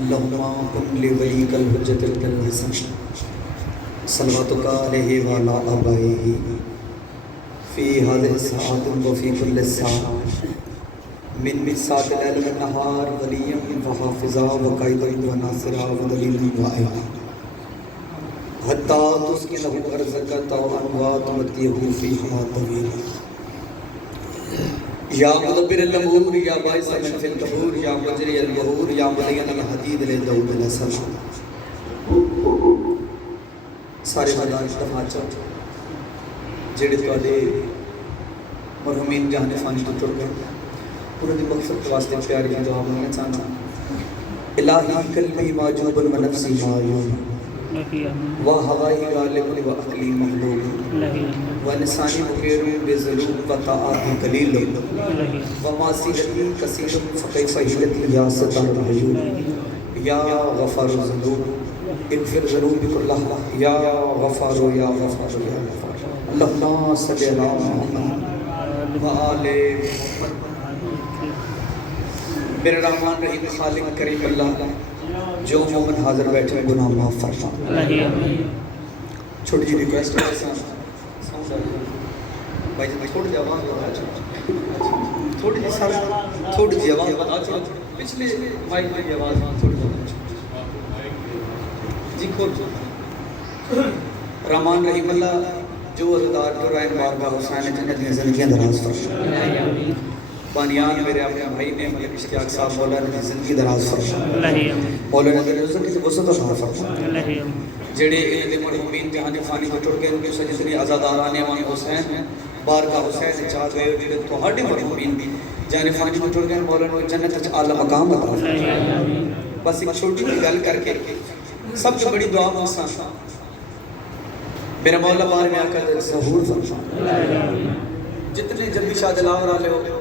اللهم كن لوليك الحجة الحسن صلواتك عليه وعلى آبائه في هذه الساعة وفي كل ساعة من ساعة الليل والنهار وليا وحافظا وقائدا وناصرا ودليلا وآيا حتى تسكنه أرزقك طوعا وتمتعه فيها طويلا یا مدبر الامور یا باعث من فی القبور یا مجری البحور یا ملین الحدید لدعود علیہ السلام. سارے مدار اشتفاع چاہتا جیڑے توڑے مرحومین جہاں فانی تو تر گئے انہوں نے مقصد کے واسطے پیاری کی دعا مانگنا چاہنا الہی قلبی معجوب و نفسی معیون وہوائی غالب و عقلی مغلوب ونسانی مغیر بظلوب و طاعات قلیل وماسیلتی کثیر فقیف حیلتی یا ستار حیون یا غفار الذنوب اغفر ذنوبی کلہا یا غفار یا غفار یا غفار. اللہم صلی اللہ محمد و آل محمد. میرے رحمان رحیم خالق کریم اللہ جو مومن حاضر بیٹھے گناہ معاف فرما. چھوٹی جی ریکویسٹ ہے بھائی جی تھوڑی آواز تھوڑی جی سارا تھوڑی جی آواز پچھلے مائک کی آواز تھوڑی جی کھول رحمان رحیم اللہ جو عزدار جو رائن بارگاہ حسین جنت میں زندگیاں دراز فرما. بانیان میرے اپنے بھائی نے ملک اشتیاق صاحب مولانا کی زندگی دراز فرما. مولانا کی زندگی سے وسط عطا فرما. جڑے علم مرحومین جہاں فانی کو ٹر گئے ان کی سجدنی آزاداران امام حسین بارگاہ حسین چاہ گئے جڑے تو ہڈے مرحومین جہاں فانی کو ٹر گئے مولانا جنت اعلی مقام عطا فرما. بس ایک چھوٹی سی گل کر کے سب سے بڑی دعا مانگسا میرا مولا بار میں آ کر ظہور فرما. جتنے جنبی شاہ دلاور والے ہو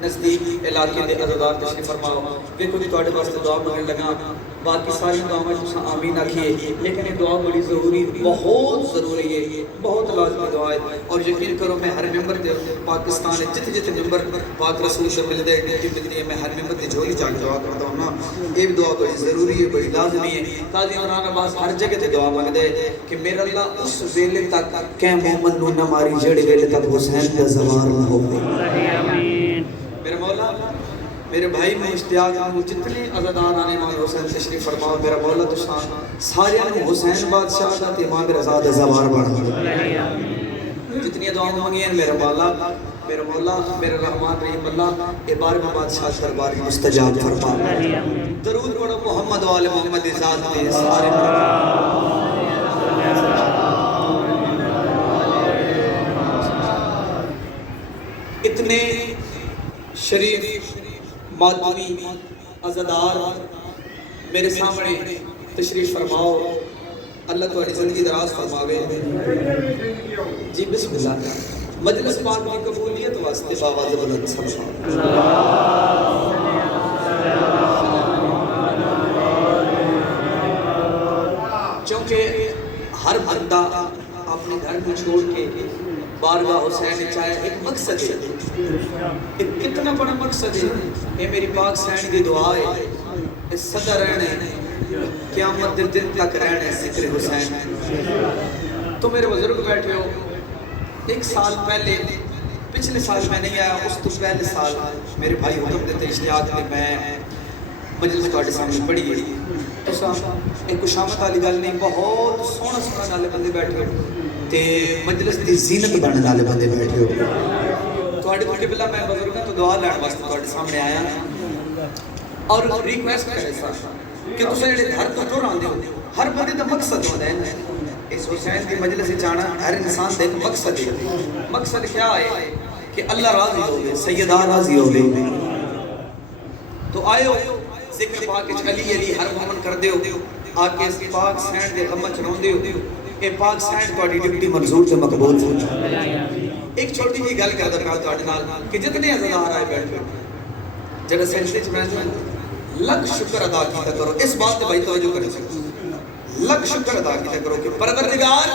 نزدیک علاقے دے عزادار تشریف فرماؤ. دیکھو جی تواڈے واسطے دعا مانگنے لگا باقی ساری دعاواں تساں آمین آکھیے لیکن یہ دعا بڑی ضروری بہت ضروری ہے بہت لازمی دعا ہے. اور یقین کرو میں ہر ممبر تے پاکستان جتنے جتنے ممبر پاک رسول سے ملدے ڈیوٹی ملدی ہے میں ہر ممبر تے جھولی جا کے دعا کرتا ہوں نا. یہ دعا بڑی ضروری ہے بڑی لازمی ہے. قاضی عمران عباس ہر جگہ تے دعا مانگدے کہ میرا اللہ اس ویلے تک کہ مومن نو نہ ماری جڑے ویلے تک حسین دا زوار نہ ہوے. میرے مولا میرے بھائی میں اشتیاق ہوں جتنے عزادار آنے امام حسین تشریف فرماؤ. میرا مولا تو سارے حسین بادشاہ دا تے امام رضا دا زوار بڑھا. جتنی دعا مانگی ہیں میرا مولا میرا رحمان رحیم اللہ اے بارہواں بادشاہ دربار مستجاب فرما. درود پڑھو محمد و آل محمد ذات دے سارے اتنے شریف مادنی عزادار میرے سامنے تشریف فرماؤ. اللہ تمہاری زندگی دراز فرماوے. جی بسم اللہ. مجلس پاک کی قبولیت واسطے باواز بلند فرماؤ. چونکہ ہر بندہ اپنے گھر کو چھوڑ کے بارگاہ حسین چاہے ایک مقصد ہے. ایک کتنا بڑا مقصد ہے. یہ میری پاک سین کی دعا ہے اس صدر رہنے قیامت دن تک رہنے ذکر حسین. تو میرے بزرگ بیٹھے ہو ایک سال پہلے پچھلے سال میں نہیں آیا اس تو پہلے سال میرے بھائی حکم دیتے اشتیاق نے میں مجلس تواڈے سامنے پڑھی ہے. تو ایک کشامت والی گل نہیں بہت سونا سونا والے بندے بیٹھے ہو تے مجلس دی زینت بننے والے بندے بیٹھے ہو. تواڈے بڑے بلا میں بزرگاں تو دعا لین واسطے تواڈے سامنے آیا اور ریکویسٹ کرے سا کہ تساں جڑے گھر تو ٹر آندے ہو ہر بندے دا مقصد ہوندا ہے اس حسین دی مجلس وچ آنا. ہر انسان دا ایک مقصد ہے. مقصد کیا ہے کہ اللہ راضی ہوے سیدہ راضی ہوے. تو آئے ہو ذکر پاک وچ علی علی ہر مومن کردے ہو آ کے اس پاک سین دے غم وچ روندے ہو. اے پاک سین تواڈی ڈیوٹی منظور تے مقبول ہو. ایک چھوٹی جی گل کردا پیا تواڈے نال کہ جتنے عزادار آئے بیٹھے جڑا سجدے وچ بیٹھے لکھ شکر ادا کیتا کرو. اس بات تے بھائی توجہ کرے لکھ شکر ادا کیتا کرو کہ پروردگار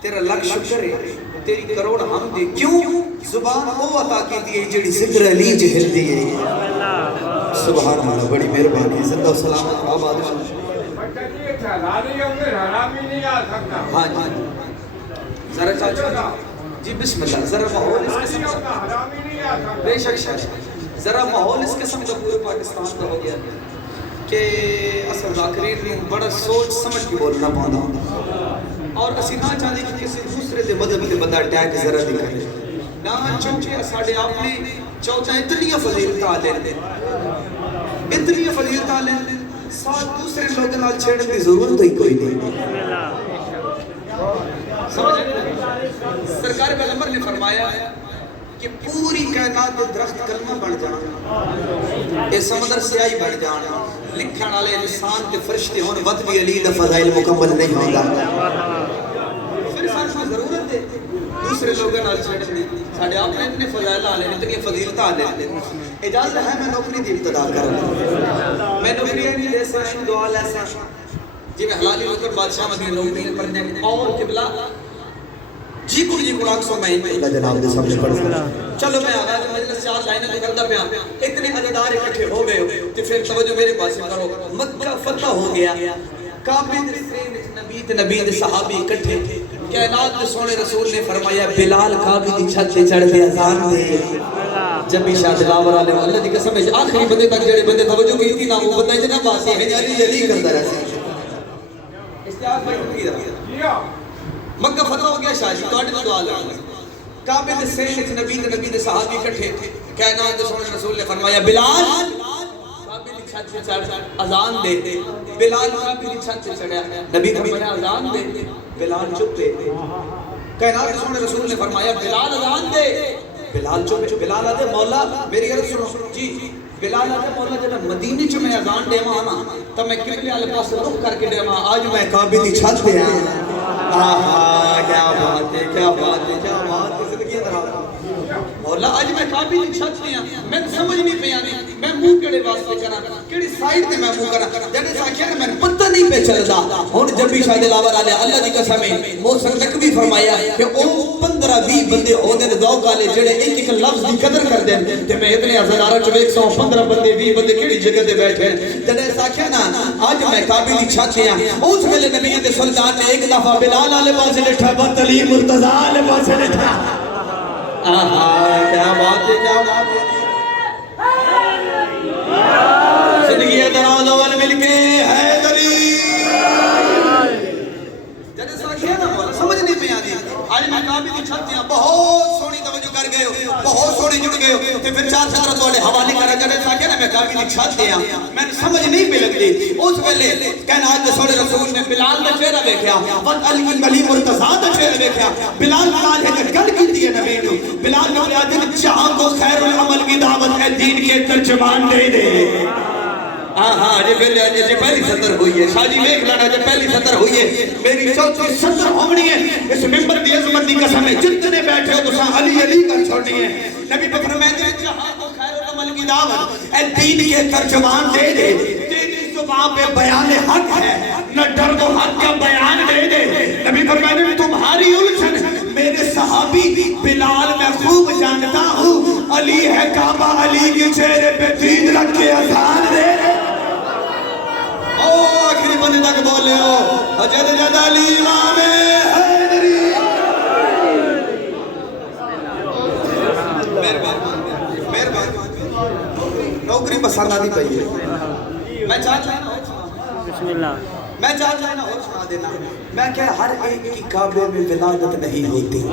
تیرا لکھ شکر ہے تیری کروڑ حمد ہے. کیوں زبان او عطا کیتی ہے جڑی ذکر علی چ ہلدی ہے. سبحان اللہ، بڑی مہربانی، زندہ و سلامت رہا بادشاہ۔ ہاں جی ذرا چاچا جی بسم اللہ، ذرا ماحول اس قسم کا بے شک شاید ذرا ماحول اس قسم کا پورے پاکستان کا ہو گیا کہ اصل ذاکرین نے بڑا سوچ سمجھ کے بولنا پانا اور اسی نہ چاہتے کہ کسی دوسرے دے مذہب دے بندہ اٹیک ذرا نہیں کرے نہ، چونکہ ساڑھے آپ نے چوتھا اتنی فضیلتاں لے اتنی فضیلتاں لے ساتھ دوسرے لوگوں نال چھیڑن کی ضرورت ہی کوئی نہیں۔ سمجھ سرکار پیغمبر نے فرمایا کہ پوری کائنات کے درخت کلمہ بڑھ جانا، اے سمندر سیاہی بڑھ جانا، لکھن والے انسان کے فرشتے ہون وقت بھی علی دا فضائل مکمل نہیں ہوگا۔ پھر انسان کو ضرورت ہے دوسرے لوگوں نال چھیڑن دی، ساڈے آپ نے اتنے فضائل آلے اتنی فضیلتاں آلے، اجازت ہے میں نوکری دی ابتدا کروں، میں نوکری نہیں لے سکتا، دعا لے سکتا جی میں حلالی نوکر بادشاہ مدینہ نوکری پر دیں اور قبلہ جی کو 100 میں اللہ جناب دے سامنے پڑھ سکتا۔ چلو میں آغاز مجلس 4 لائنیں تو کرتا پیا، اتنے عددار اکٹھے ہو گئے تو پھر توجہ میرے پاس کرو، مکہ فتح ہو گیا، کعبے دے نبی دے صحابی اکٹھے، کائنات دے سونے رسول نے فرمایا بلال کعبے دی چھت تے چڑھ کے اذان دے، جب بھی شاہ دلاور علیہ اللہ دی قسم ہے آخری بندے تک جڑے بندے توجہ کی تھی نہ وہ بندہ اتنا باسی ہے علی علی کرتا رہتا ہے۔ استعاذ بھائی کی رہا مکہ فتح ہو گیا، شاہ جی تواڈے تو دعا لگا، کعبے دے سین وچ نبی دے صحابی اکٹھے، کائنات دے سونے رسول نے فرمایا بلال کعبے دی چھت تے چڑھ اذان دے، بلال کعبے دی چھت تے چڑھا، نبی فرمایا اذان دے، بلال چپ ہے، کائنات دے سونے رسول نے فرمایا بلال اذان دے، بلال چپ، بلال آدھے مولا میری عرض سنو جی، بلال آدھے مولا جب مدینے چ میں اذان دے مانا تو میں قبلے والے پاس رخ کر کے دے ماں، آج میں کعبے دی چھت پہ آیا، آہا کیا بات ہے کیا بات ہے کیا بات ہے، زندگی اندر مولا آج میں کعبے دی چھت پہ آیا، میں سمجھ نہیں پہ آنی میں منہ کیڑے واسطے کرا کیڑی سائیڈ تے میں منہ کرا، جڑے ساکھیا نے میں پتہ نہیں پہ چلدا، ہن جب بھی شاہ دلاور علیہ اللہ دی قسم ہے موسیٰ تک بھی فرمایا کہ او 15-20 بندے ہوندے نے ذوق والے جڑے ایک ایک لفظ دی قدر کر دین تے میں اتنے ہزارہ چ 115 بندے 20 بندے کیڑی جگہ تے بیٹھے جڑے ساکھیا نا آج میں کعبے دی چھت تے ہاں، اس ویلے نبی دے سلطان نے ایک دفعہ بلال والے پاسے ڈٹھا بت علی مرتضی والے پاسے ڈٹھا، آہا کیا بات ہے کیا بات ہے، زندگی دراز اول مل کے حیدری جڑے ساکھیا نا سمجھ نہیں پہ آنی، آج میں کعبے دی چھت تے ہاں، بہت سونی توجہ کر گئے ہو، بہت سونے جڑ گئے ہو تے پھر 4 سطر تواڈے حوالے کرا جڑے ساکھیا نا میں کعبے دی چھت تے ہاں، میں سمجھ نہیں پہ لگدی، اس ویلے کائنات دے سونے رسول نے بلال دا چہرہ ویکھیا، وقت علی مرتضی دا چہرہ ویکھیا، بلال نال ایک گل کیتی ہے نبی نو، بلال نے فرمایا دن جہاں کو خیر العمل کی دعوت ہے دین کے ترجمان دے دے، ہاں جی پہلی سطر ہوئی ہے، شاہ جی دیکھ لینا جب پہلی سطر ہوئی ہے، میری چوتھی سطر ہونی ہے، اس ممبر دی عظمت دی قسم ہے جتنے بیٹھے ہو تساں علی علی کر چھوڑنی ہے، نبی پاک فرماتے ہیں جہاں کو خیر العمل کی دعوت اے دین کے ترجمان دے دے، تیری زبان پہ بیان حق ہے، نہ ڈر و حق کا بیان دے دے، نبی فرماتے ہیں تمہاری الجھن میرے صحابی بلال میں خوب جانتا ہوں، علی ہے کعبہ علی کے چہرے پہ دین رکھ کے اذان دے رہے، آخری بندے تک بولے ہو حجد جد علی امام حیدری، مہربان نوکری پسند آنی پہیے، میں چاہتا ہے نا بسم اللہ، میں چاہتا ہے نا اور سنا دینا، میں کہ ہر ایک کی کعبے میں ولادت نہیں ہوتی،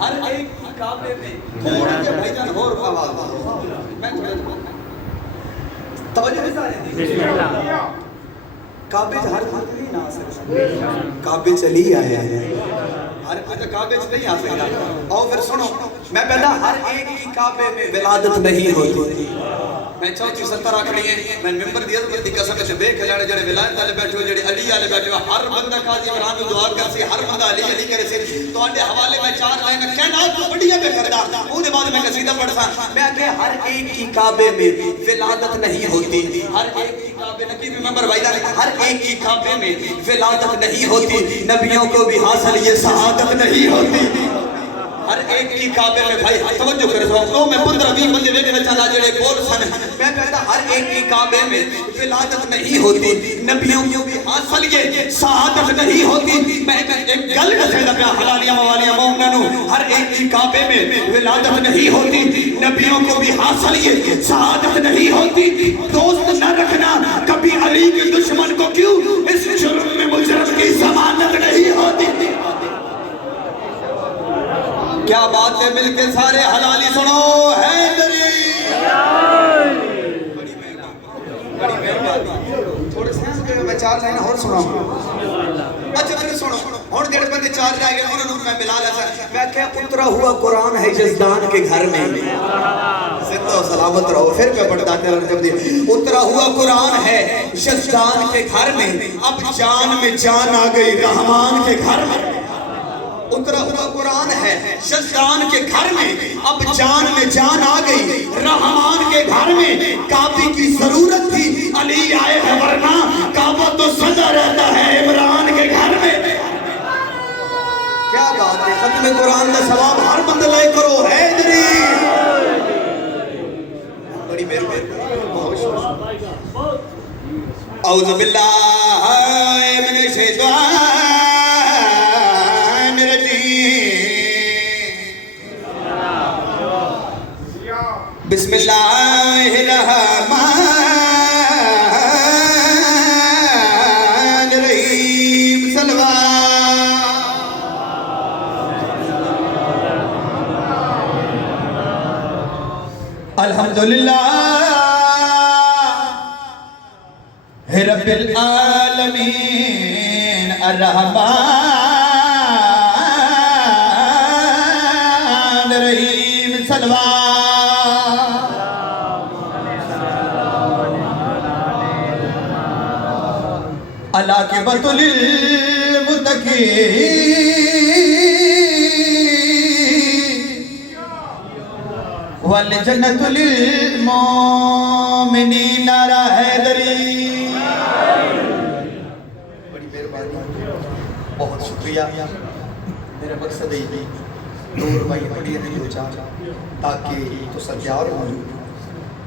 ہر ایک کی کعبے میں تھوڑے کے بھائی جان اور آواز میں تھوڑے توجہ بسم اللہ، کعبے سے ہر خط نہیں آ سکتا، کعبے چلی آیا ہے، ہر کعبے سے نہیں آ سکتا، اور پھر سنو میں پہلا ہر ایک کی کعبے میں ولادت نہیں ہوتی، میں چوتھی سطر آکھنی ہے، میں ممبر دی عظمت دی قسم سے دیکھ لینے جڑے ولایت والے بیٹھے ہو جڑے علی والے بیٹھے ہو، ہر بندہ قاضی عمران کو دعا کر سی، ہر بندہ علی علی کرے سی، تواڈے حوالے میں 4 لائن کائنات کو بڑیا پہ کردا، اون دے بعد میں قصیدہ پڑھسا، میں کہ ہر ایک کی کعبے میں ولادت نہیں ہوتی، ہر ایک کی کعبے نبی ممبر بھائی جان ہر ایک کی کعبے میں ولادت نہیں ہوتی، نبیوں کو بھی حاصل یہ سعادت نہیں ہوتی، ہر ایک کی کعبے میں بھائی توجہ کرے تو میں 15-20 بندے ویکھنا چاہتا جڑے بول سن میں کہتا ہر ایک کی کعبے میں ولادت نہیں ہوتی نبیوں کو بھی حاصل یہ سعادت نہیں ہوتی میں ایک گل دسے پیا حلالیاں موالیاں مومنوں ہر ایک کی کعبے میں ولادت نہیں ہوتی نبیوں کو بھی حاصل یہ سعادت نہیں ہوتی دوست نہ رکھنا کبھی علی کے دشمن کو کیوں اس جرم میں مجرم کی ضمانت نہیں ہوتی کیا بات ہے مل کے سارے حلالی سنو حیدری بڑی مہربانی تھوڑے سینس کے میں 4 لائن اور سناؤں اچھا میں سنو اور جڑے بندے 4 رہ گئے انہوں نے میں ملا لیتا میں کہا اترا ہوا قرآن ہے یزدان کے گھر میں زندہ و سلامت رہو پھر میں پڑھتا تیرا جب دی اترا ہوا قرآن ہے یزدان کے گھر میں اب جان میں جان آ گئی رحمان کے گھر میں اترا ہوا قرآن ہے یزدان کے گھر میں اب جان میں جان آ گئی رحمان کے گھر میں کعبے کی ضرورت تھی علی آئے ہے ورنہ کعبہ تو سجا رہتا ہے عمران کے گھر میں کیا بات ہے ختم قرآن کا ثواب ہر بندہ لائے کرو حیدری بڑی مہربانی اعوذ باللہ من الشیطان بسم اللہ الرحمن الرحیم صلوات الحمدللہ رب العالمین الرحمن الرحیم صلوات العاقبۃ للمتقین والجنۃ للمؤمنین نعرہ حیدری بڑی مہربانی بہت شکریہ میرا مقصد ہے دور بھائی پڑھی نہیں ہو چاہتا تاکہ تو سب تیار ہو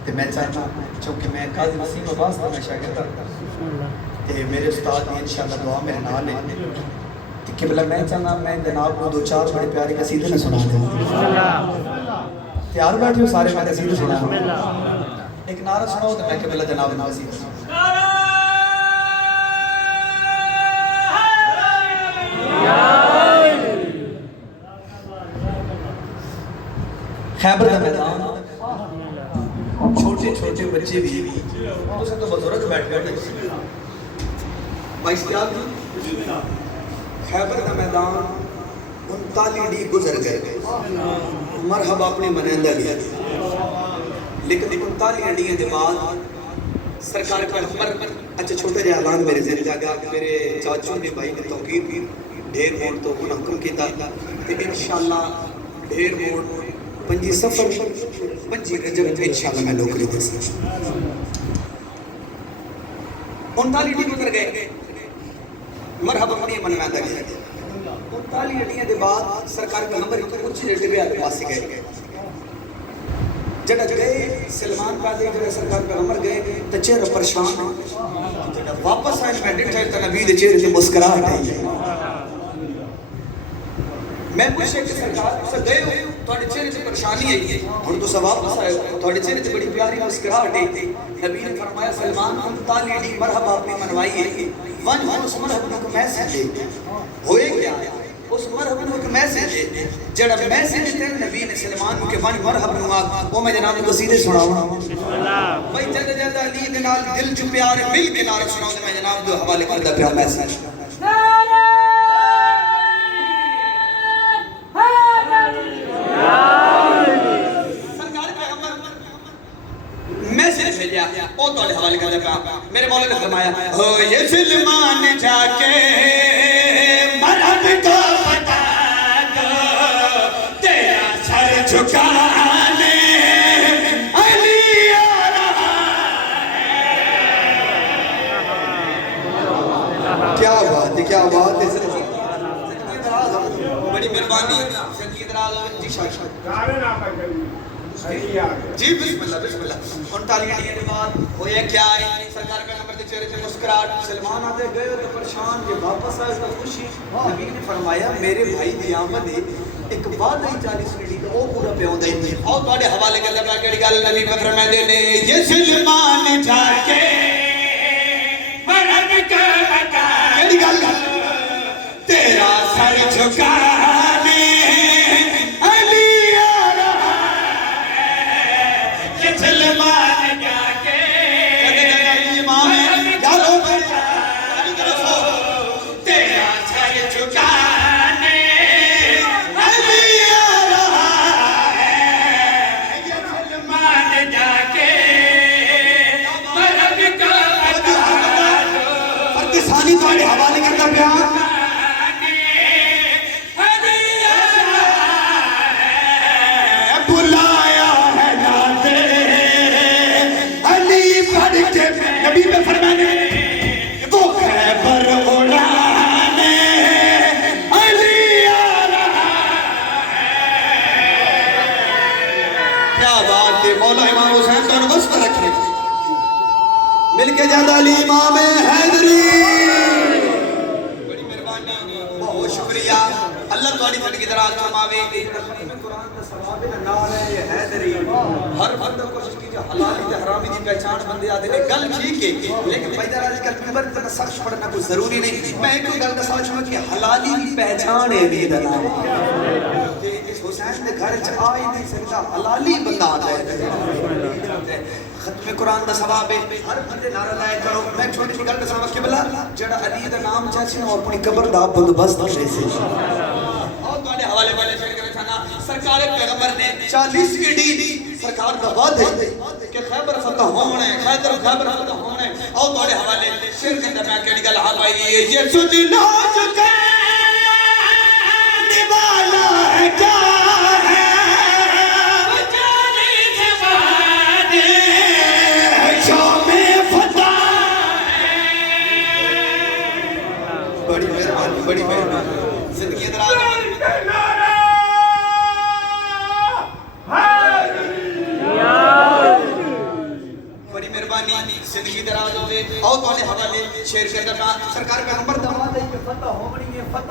تو میں چاہتا چونکہ میں قاضی وسیم عباس کا میں شاگرد تے میرے استاد نے انشاءاللہ دعا میں نال ہے تے قبلہ میں چاہنا میں جناب کو 2-4 بڑے پیارے قصیدے نہ سنا دوں تیار بیٹھے ہو سارے میں قصیدے سنا ایک نعرہ سناؤ تو میں قبلہ جناب نے قصیدے سنا خیبر کا میدان چھوٹے چھوٹے بچے بھی تو سے تو بزرگ بیٹھ گئے بائیس کیا خیبر کا میدان 39 ڈی گزر گئے مرحبا اپنے منندہ لیا لیکن 39 ڈیوں کے بعد سرکار پیغمبر اچھا چھوٹے جے اعلان میرے ذہن جا گیا میرے چاچو نے بھائی نے توقیر ڈھیر موڑ تو انہوں حکم کیتا کہ انشاءاللہ ڈھیر موڑ 5 سفر 5 رجب انشاءاللہ میں نوکری دے سکتا 39 ڈی گزر گئے مرحبا اپنی منواندہ گیا 39 ڈیوں کے بعد سرکار پیغمبر کچھ ریٹ بھی آتے پاسے گئے جڑا گئے سلمان پہلے جڑا سرکار پیغمبر گئے تو چہرہ پریشان جڑا واپس آئے میں ڈٹھا تو نبی دے چہرے سے مسکراہٹ آئی میں پوچھے کہ سرکار سے گئے ہو تھوڑے چہرے سے پریشانی آئی ہے اور تو سب واپس آئے ہو تھوڑے چہرے سے بڑی پیاری مسکراہٹ آئی نبی نے فرمایا سلمان 39 ڈی مرحبا اپنی منوائی ہے ون اس مرحبا کو میسج دے ہوئے کیا اس مرحبا کو میسج دے جڑا میسج دے نبی نے سلمان کے ون مرحبا نوا وہ میں جناب کو سیدھے سناؤں بھائی جلد جلد علی دے نال دل جو پیار مل کے نال سناؤں میں جناب دو حوالے کردہ پیار میسج میسج بھیجا او تو حوالے کردہ پیار میرے مولا نے فرمایا ہو یہ سلمان جا کے مرحب کو بتا دو تیرا سر جھکانے علی آ رہا ہے کیا بات ہے بڑی مہربانی شاید گانے نہ پکڑی جی بسم اللہ بسم اللہ. ان تالیاں کے بعد ہویا کیا ہے سرکار کا نمبر دے چہرے تے مسکراہٹ. سلمان آتے گئے تو پریشان کہ واپس آئے تو خوشی. نبی نے فرمایا میرے بھائی دی آمد ہے ایک بعد نہیں 40 منٹ کا وہ پورا پہ ہوندا ہے. اور تواڈے حوالے کردا پیا کیڑی گل نبی میں فرماندے نے یہ سلمان جا کے مرد کا بتا کیڑی گل تیرا سر جھکانے مل کے جاندہ علی امام حیدری. بڑی مہربانی بہت شکریہ اللہ تواڈی زندگی دراز فرماوے. قرآن دا ثواب نال ہے حیدری. ہر بندہ کوشش کیجے حلالی تے حرامی دی پہچان بندے آدے نے گل ٹھیک ہے لیکن پیدا آج کل پیپر تے سرچ پڑھنا کوئی ضروری نہیں. میں ایک گل دا سوچ کہ حلالی دی پہچان ہے دی دا نام تے اس حسین دے گھر چ آ ہی نہیں سکتا حلالی بندہ آتا ہے. ختم قرآن دا ثواب ہے ہر بندے نعرہ لائے کرو. میں چھوٹی سی گل دساں قبلہ جڑا علی دا نام چاچے اور اپنی قبر دا بندوبست کرے سے اور تواڈے حوالے والے شیئر کرے تھا نا سرکار پیغمبر نے 40 ایڈی سرکار دا وعدہ ہے کہ خیبر فتح ہونا ہے خیبر فتح ہونا ہے. اور تواڈے حوالے شیئر کردا میں کیڑی گل ہا پائی یہ سن لو چکا دیوالا ہے کیا بڑی مہربانی زندگی دراز بڑی مہربانی زندگی دراز ہوئے. اور تواڈے حوالے شیئر کردا میں سرکار پیغمبر دا وعدہ ہے کہ فتح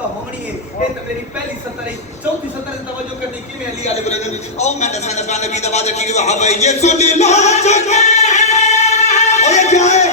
ہونی ہے. یہ تو میری پہلی سطر ہے. چوتھی سطر سے توجہ کرنی کی میں علی علیہ بلند اور میں دساں دا نبی دا وعدہ کی وہ ہے یہ سن لو چکا اور یہ کیا ہے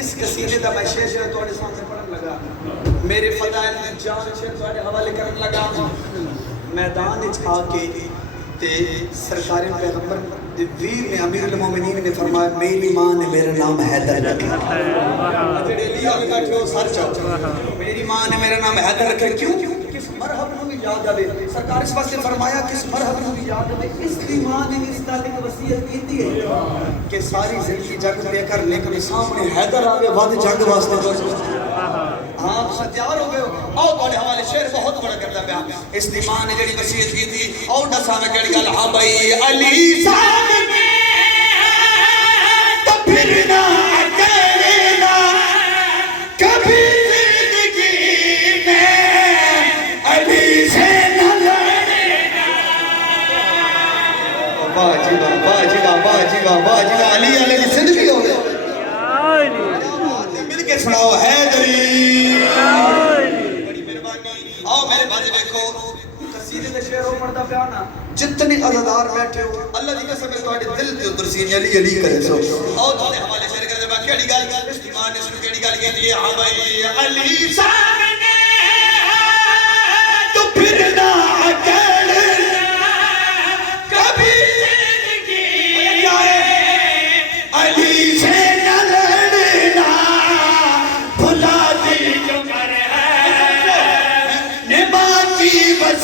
اس قصیدے دا میں شیشہ تواڈے سامنے پڑھن لگا. میرے فضائل دی جان شیر تواڈے حوالے کرن لگا. میدان وچ آ کے تے سرکار پیغمبر دے ویر نے امیر المومنین نے فرمایا میری ماں نے میرا نام حیدر رکھا. جڑے علی والے بیٹھے ہو سر چاہو میری ماں نے میرا نام حیدر رکھا. کیوں کس مرحب نو بھی یاد آوے. سرکار اس واسطے فرمایا کس مرحب نو بھی یاد آوے. اس دی ماں نے اس تعلق وصیت کیتی ہے کہ ساری زندگی جنگ لے کر لیکن سامنے حیدر آوے ود جنگ واسطے کچھ آپ سے تیار ہو گئے ہو. اور تواڈے حوالے شعر بہت بڑا کردا پیا. اس دی ماں نے جڑی وصیت کی تھی اور دساں میں کیڑی گل ہاں بھائی علی صاحب نے تو پھر نہ کرنا کبھی زندگی میں علی سے نہ لڑنا. واہ جی واہ واہ جی واہ واہ جی واہ واہ جی واہ علی علیہ کی زندگی ہو گئی. مل کے سناؤ حیدری. بڑی مہربانی. آؤ میرے بھائی دیکھو قصیدے دے شعر او پڑھدا پیا نا جتنے عزادار بیٹھے ہو اللہ دی قسم ہے تواڈے دل تے اندر سین علی علی کرے سو. آؤ تواڈے حوالے شعر کرے با کیڑی گل اس دی ماں نے سن کیڑی گل کہندی ہے ہاں بھائی علی صاحب نے تو پھر نہ کرنا کبھی زندگی میں علی سے نہ لڑنا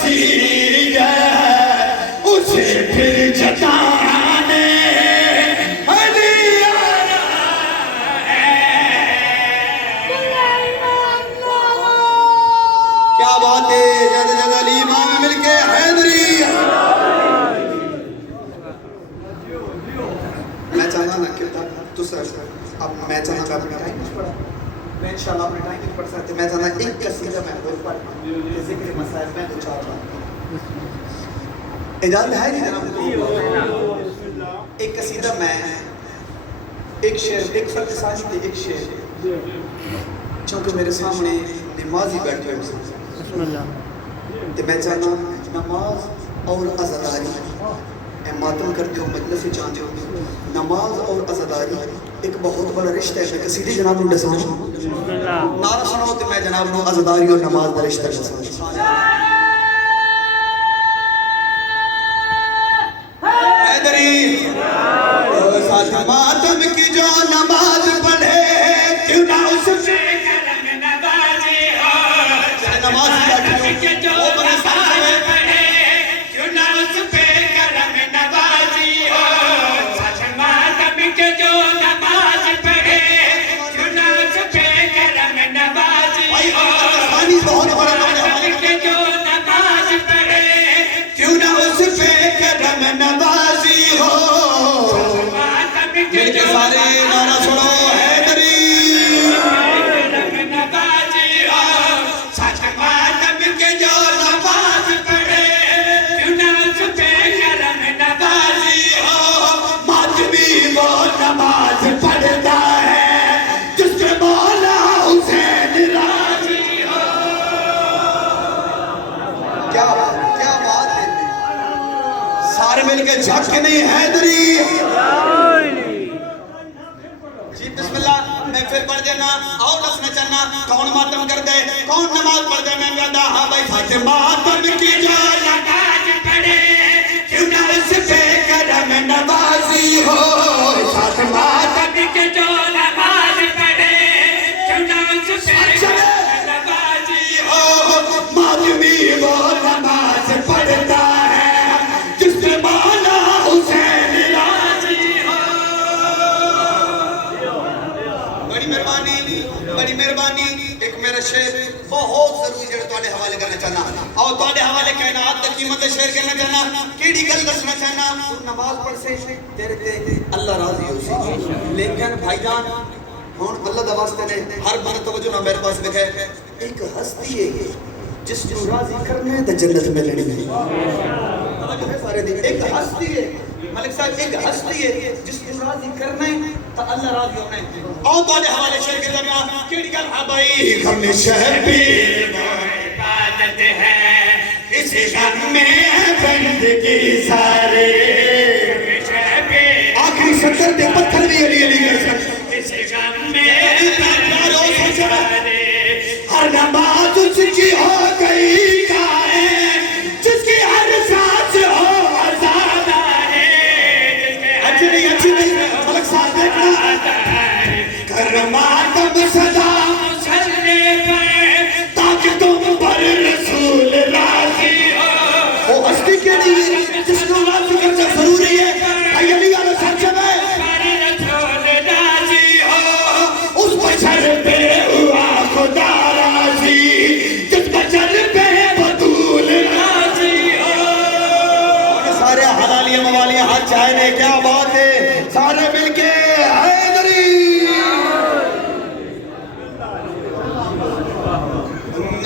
وسیع ہے اسے پھر جتانے کیا بات ہے جد جد علی امام مل کے حیدری. میں چاہتا نا کہ تو سر اب میں چاہتا میں اپنا ٹائم پڑھا میں انشاءاللہ اپنا ٹائم نہیں پڑھ سکتے. میں چاہتا ایک قصیدہ میں بول پڑھا ذکر مسائل میں دو چار بات اجازت ہے نہیں جناب. ایک قصیدہ میں ایک شعر ایک فرد ثانی تھے ایک شعر چونکہ میرے سامنے نمازی بیٹھے ہوئے تو میں چاہتا نماز اور عزاداری میں ماتم کرتے ہوں مجلس سے جانتے ہوں نماز اور عزاداری ایک بہت بڑا رشتہ ہے. میں قصیدے جناب نو ڈسان نعرہ سنو تو میں جناب نو عزاداری اور نماز کا رشتہ ڈسان. حیدری ساتھ ماتم کی جو نماز پڑھے کیوں نہ اس سے کرم نوازی ہو نماز کی جو نماز پڑھے کیوں نہ اس پہ کرم نوازی ہو ساتھ ماتم کی جو نماز پڑھے کیوں نہ اس پہ کرم نوازی ہو بہت بڑا جو نماز پڑھے کیوں نہ اس پہ کرم نوازی ہو. مل کے سارے نعرہ سنو حیدری کرم نوازی ہو ساتھ ماتم کے جو نماز پڑھے کیوں نہ اس پہ کرم نوازی ہو. ماتمی وہ نماز پڑھتا ہے جس پہ مولا حسین راضی ہو. کیا بات ہے سارے مل کے جھک کے نہیں حیدری. جی بسم اللہ میں پھر پڑھ دینا اور دسنا چاہنا کون ماتم کر دے کون نماز پڑھ دے. میں کہتا ہاں بھائی ساتھ ماتم کی جو نماز پڑھے کیوں نہ اس پہ کرم نوازی ہو. ساتھ ماتم کی جو نماز پڑھے کیوں نہ اس پہ کرم نوازی ہو. ماتمی وہ نماز پڑھتا ہے جس پہ مولا حسین راضی ہو. بڑی مہربانی ایک میرا شعر بہت ضروری جڑا تواڈے حوالے کرنا چاہنا اور تواڈے حوالے کائنات دی قیمت دے شعر کرنا چاہنا. کیڑی گل دسنا چاہنا نماز پڑھ سے تیرے تے اللہ راضی ہو سی. لیکن بھائی جان ہن اللہ دا واسطے نے ہر بار توجہ نہ میرے پاس دکھے ایک ہستی ہے جس کو راضی کرنا ہے تے جنت ملنی ہے. سارے دی ایک ہستی ہے ملک صاحب ایک ہستی ہے جس کو راضی کرنا ہے تو اللہ راضی ہونا ہے. اور تواڈے حوالے شعر کے درمیان کیڑی گل ہے بھائی غم شبیر وہ عبادت ہے اس غم میں ہے بندگی سارے آخری سطر دے پتھر بھی علی علی گئے اس غم میں ہر نماز اس کی ہو گئی کائیں جس کی ہر سانس ہو آزادہ ہے. اچھی نہیں ملک صاحب دیکھنا کر ماتم صدا مسلے پر تاکہ تم پر رسول راضی ہو. وہ ہستی کے لیے جس کو راضی کرنا ضروری ہے. بھائی علی والا سچ ہے رسول راضی ہو. اس بشر پہ ہوا خدا راضی جس بشر پہ بطول راضی ہو. سارے حلالیہ موالیہ ہاتھ چاہنے کیا بات ہے. سارے مل کے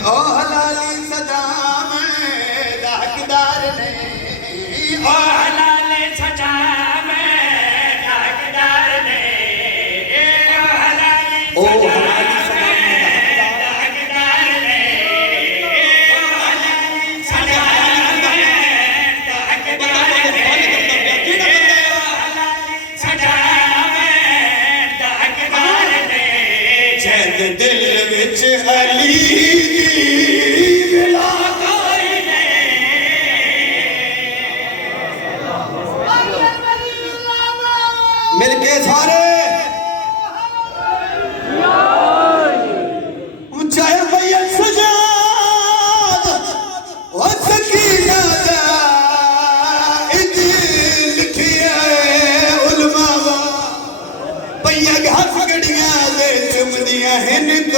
او حلالی صدا میں ڈاکدار نے او حلالی صدا میں ڈاکدار نے او حلالی صدا میں ڈاکدار نے او حلالی صدا میں ڈاکدار نے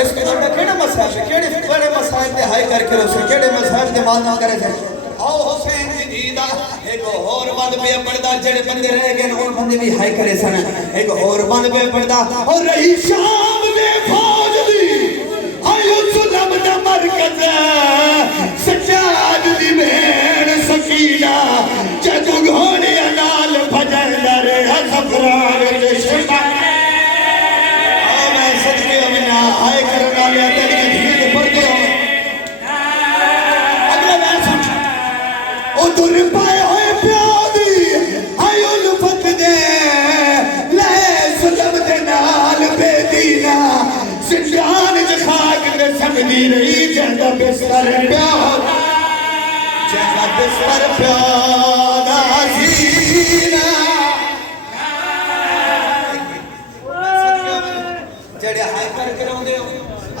اس کے اندر کیڑے مسائل کیڑے بڑے مسائل تے ہائی کر کے روسے کیڑے مسائل تے بات نہ کرے جائے آؤ حسین دی دیدا ایک اور بند پہ پڑدا جڑے بندے رہ گئے اور بندے بھی ہائی کرے سن ایک اور بند پہ پڑدا اور رہی شام دے فوج دی آئیو ظلم دا مرکز سجاد دی بہن سکینہ جدو گھوڑی نال بھجن در زفران دے شمع آئے کرنا لیا تیری دھیر پڑھ دو اگلا میں سمجھ او در پائے ہوئے پیادی آئے الفت دے لے ظلم دے نال بے دینا زندان جخاک دے سمجھی رہی جہدہ بستر پیادا جہدہ بستر پیادا زینا جڑے ہائی کر کے روندے ہو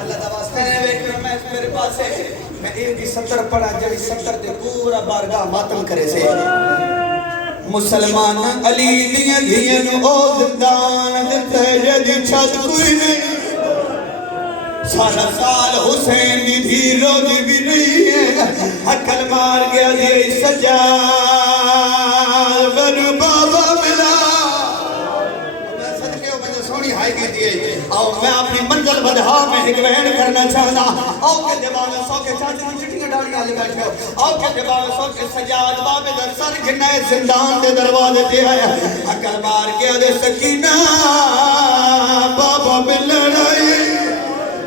اللہ دا واسطہ ہے ویکھ میں میرے پاس ہے میں ایک دی 70 پڑھا جڑی 70 تے پورا بارگاہ ماتم کرے سے مسلمان علی دیاں دھیاں نو او زندان دتے جدی چھت کوئی نہیں سارا سال حسین دی دھی رو دی بھی نہیں ہے عقل مار گیا دی سجاد بنو بابا ملا ہائی کی دیئے آؤ میں اپنی منزل بدھا میں ایک وہن کرنا چاہتا آؤ کے دیوانے سو کے چاچی کی چٹیاں ڈاڑیاں لے بیٹھے ہو آؤ کے دیوانے سو کے سجاد بابے در سر گھنائے زندان دے دروازے دے آیا عقل مار کے دے سکینہ بابا میں لڑائی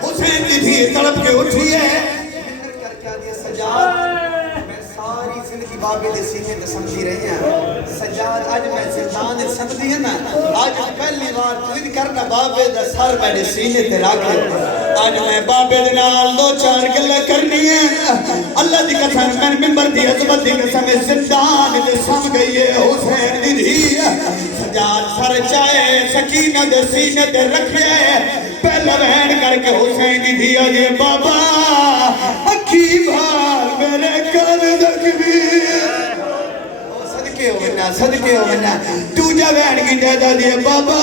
حسین دی دھی تڑپ کے اٹھی ہے منر کر کیا دیا سجاد میں ساری زندگی بابے دے سینے تے سمجھی رہی ہیں سجاد آج میں زندان دے سمجھی ہے نا آج پہلی بار توید کرنا بابے دا سر میرے سینے تے راکھے آج میں بابے دے نال دو چار گلہ کرنی ہے اللہ دی قسم میں ممبر دی عظمت دی قسم زندان دے سم گئی ہے حسین دی دھی سجاد سر چاہے سکینہ دے سینے تے رکھے پہلا بہن کر کے حسین دی دھی آجے بابا اکھی بھار میرے کان دکبیر صدقے ہو منہ تو جا بہن کی دادا دیا بابا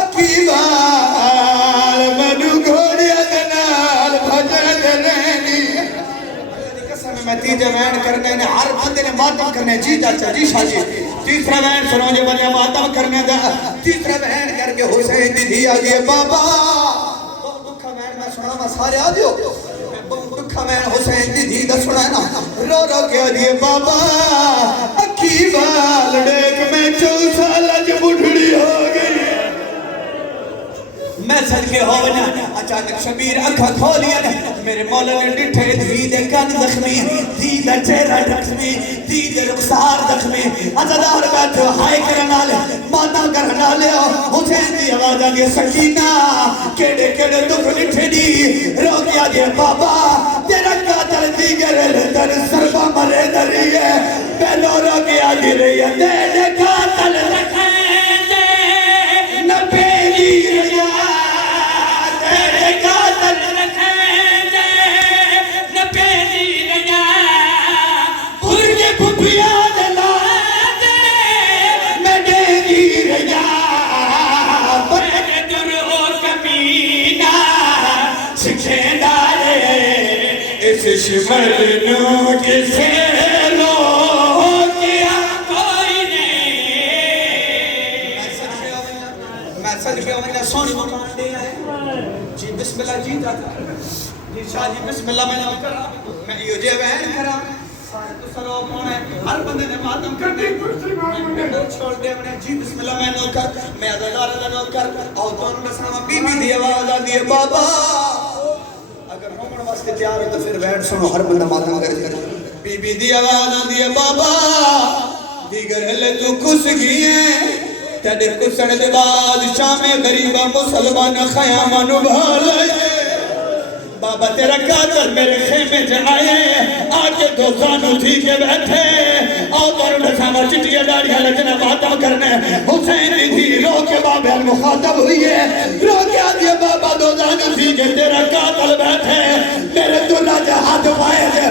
اکی بار منو گھوڑیا دنال بھجن رہنی میں تیجا بہن کرنے نے ہر بندے نے ماتم کرنے جی چاچا جی شاہ جی تیسرا بہن سنو جے بنیا ماتم کرنے دا تیسرا بہن کر کے حسین دی دیا دیا بابا بہت دکھا بہن میں سنا میں سارے آ دیو دکھا میں حسین دی دھی دا سنا ہے نا رو رو کیا دیئے بابا اکھی بال ڈیک میں 4 سال اج بڑھڑی ہو گئی میں صدقے ہو بنا اچانک شبیر اکھا کھولیا میرے مولا نے ڈٹھے دھی دے کان زخمی دھی دا چہرہ زخمی دھی دے رخسار زخمی عزدار بیٹھو ہائے کرنا لے ماتا کرنا لے حسین دی آواز آگے سکینہ کیڑے کیڑے دکھ لٹھے دی رو کیا دے بابا تیرا قاتل دیگر لندر سربا مرے دری ہے پہلو رو کیا دی رہی ہے تیرے قاتل رکھیں دے نہ پیلی ریا تیرے قاتل رکھیں دشمنوں کسے روکیا کوئی نہیں میسج پہ ہونا سونی مکان دے آئے جی بسم اللہ جی جاتا جی شاہ جی بسم اللہ میں نام کرا میں یہ جے وین کرا سارے تو سلو کون ہے ہر بندے نے ماتم کر دی میں چھوڑ دے میں جی بسم اللہ میں نو کر میں ادھار نو کر اور دونوں نے سامنے بی بی دی آواز آ دی بابا اگر رومن واسطے تیار ہو تو پھر بیٹھ سنو ہر بندہ ماتم کر بی بی دی آواز آ دی بابا دیگر ہلے تو کس گئی ہے تیرے کسن دے بعد شام غریبہ مسلمان خیامان بھالے بابا تیرا قاتل میرے خیمے جائے آکے دو زانو تھی کے بیٹھے اور دونوں نے سامنے چٹیا ڈاڑیاں لجنہ ماتم کرنے حسین تھی رو کے بابا مخاطب ہوئی ہے رو کے آدھے بابا دو زانو تھی کے تیرا قاتل بیٹھے میرے دلہ جہاں دفائے دے